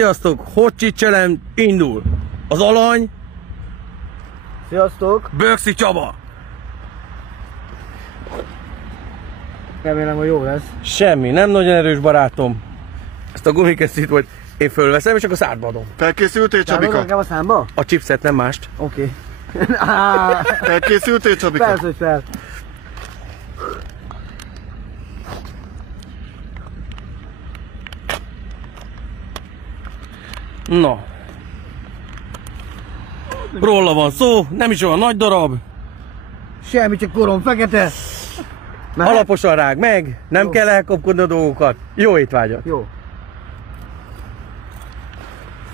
Sziasztok! Hocsi Challenge indul! Az alany... Sziasztok! Bökszi Csaba! Remélem, hogy jó lesz. Semmi, nem nagyon erős barátom. Ezt a gumikesztyűt volt én fölveszem, és akkor szádba adom. Felkészültél, Csabika? Nekem a számba? A chipset, nem mást. Oké. Felkészültél, Csabika? Persze, hogy fel. Na. Róla van szó, nem is olyan nagy darab. Semmi, csak korom fekete. Mehet? Alaposan rág meg, nem Jó. kell elkapkodni a dolgokat. Jó étvágyat. Jó.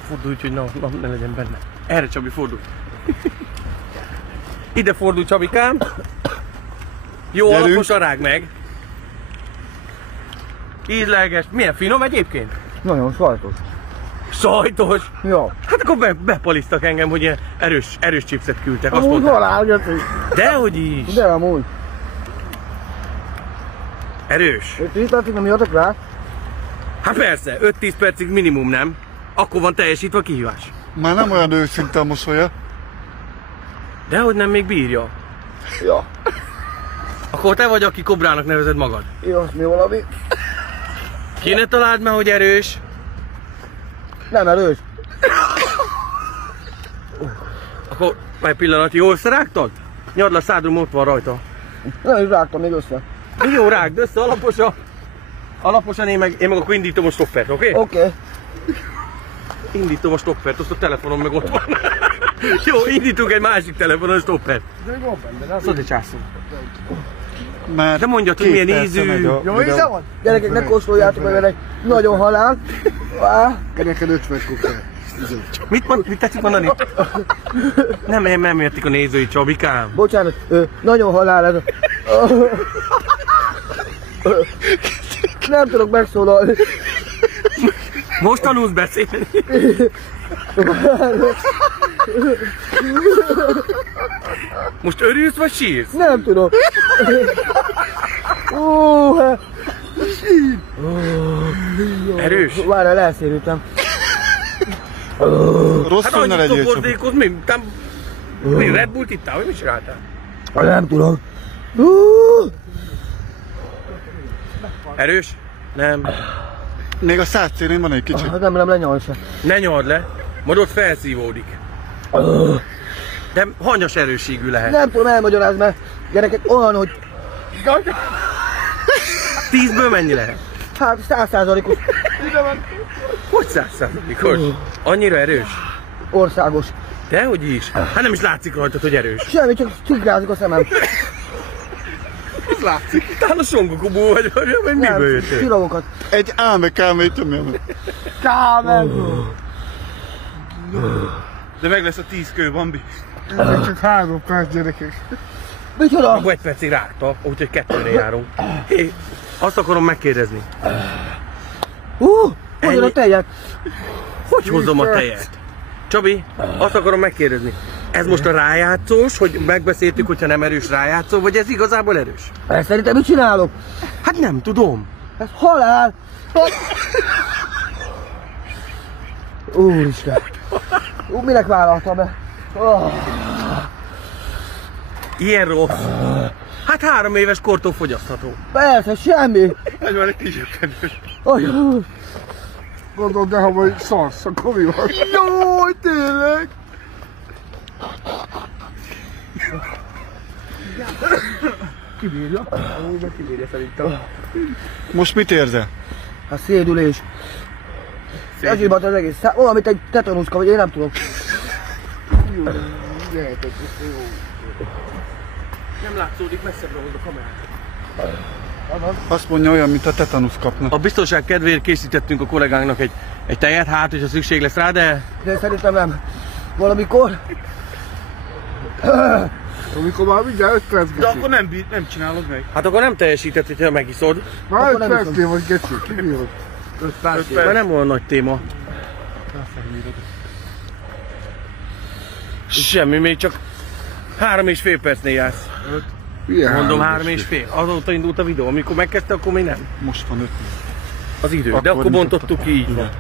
Fordulj úgy, hogy ne legyen benne. Erre Csabi, fordulj. Ide fordulj, Csabikám. Jó, Gyerünk. alaposan rág meg. Ízleges. Milyen finom egyébként? Nagyon sajtos. Sajtos. Jó. Hát akkor bepalisztak engem, hogy ilyen erős chipset küldtek. Azt Amúgy mondták. halál, Geci. Dehogy is. De amúgy. Erős. 10 percig nem jöttek rá? Hát persze, 5-10 percig minimum, nem? Akkor van teljesítve a kihívás. Már nem olyan őszinte a mosolya. Dehogy nem, még bírja. Jó. Akkor te vagy, aki kobrának nevezed magad. Jó, mi valami? Kéne találd már, hogy erős. Nem erős. Akkor egy pillanat, jól összerágtad? Nyard le a szádról, ott van rajta. Nem is rágtam még össze. Jó, rágd össze, alaposan. Alaposan én meg akkor indítom a stoppert, oké? Oké. Indítom a stoppert, azt a telefonom meg ott van. Jó, indítunk egy másik telefonon a stoppert. Szóval császol. Mert De mondjad, hogy két milyen perce ízű. megy a Jó, videó. íze van? Gyerekek, ne kóstoljátok meg, mert egy nagyon halál. Neked 50 kupát. Mit tetszik mondani? Nem értik a nézői, Csabikám. Bocsánat, nagyon halál ez. Nem tudok megszólalni. Most tanulsz beszélni. Most örülsz vagy sírsz? Nem tudom. Erős? Várjál, elszérültem. Rossz, Hát hogy ne annyit legyél, Csabi. toborzékoz, mi Red Bullt ittál, vagy mit csináltál? Nem tudom. Erős? Nem. Még a szád szélén van egy kicsit. Remélem lenyal se. Ne nyard le, majd ott felszívódik. De hanyas erősségű lehet. Nem tudom elmagyarázni, mert gyerekek olyan, hogy 10-ből mennyi lehet? hát 100%-os Hogy 100%-os? Annyira erős? országos. Dehogy is. Hát nem is látszik rajtad, hogy erős. Semmi, csak cikrázik a szemem. Ez látszik. Talán a songokubó vagy miből jöttél? Csillagokat. Egy kámét tömjön. Kámen! De meg lesz a 10 kő, Bambi. Ezek csak 3 perc, gyerekek. Micsoda? Akkor egy percig rágta, úgyhogy 2-re járunk. Hé, azt akarom megkérdezni. Hogyan Ennyi. a tejet? Hogy hozom a tejet? Csabi, azt akarom megkérdezni. Ez most a rájátszós, hogy megbeszéltük, hogyha nem erős rájátszó, vagy ez igazából erős? Ezt szerintem mit csinálok? Hát nem tudom. Ez halál! Úristen! Minek vállaltam be? Ilyen rossz. Hát 3 éves kortól fogyasztható. Persze, semmi! Ez már egy kis zsebkenős. Gondold, de ha majd szarsz, akkor mi van? Jaj, tényleg! Kibírja? Kibírja szerintem. Most mit érzel? A szédülés. Elzsírt az egész szám. Valamit egy tetanuszka, vagy én nem tudom. Nem látszódik, messzebbre hoz a kamerát. Azt mondja olyan, mint a tetanusz kapna. A biztonság kedvéért készítettünk a kollégánknak egy tejet, hát hogyha szükség lesz rá, de... De szerintem nem. Valamikor. Amikor már mindjárt 5 perc, De akkor nem csinálod meg. Hát akkor nem teljesített, hogyha megiszod. Már Akkor 5 nem percnél vagy, geci, kibírod. 5 perc. Mert nem olyan nagy téma. Semmi, még csak 3,5 percnél jársz. Mondom 3,5. Azóta indult a videó, amikor megkezdte, akkor még nem. Most van 5. Az idő, de Akkor akkor bontottuk ki így van.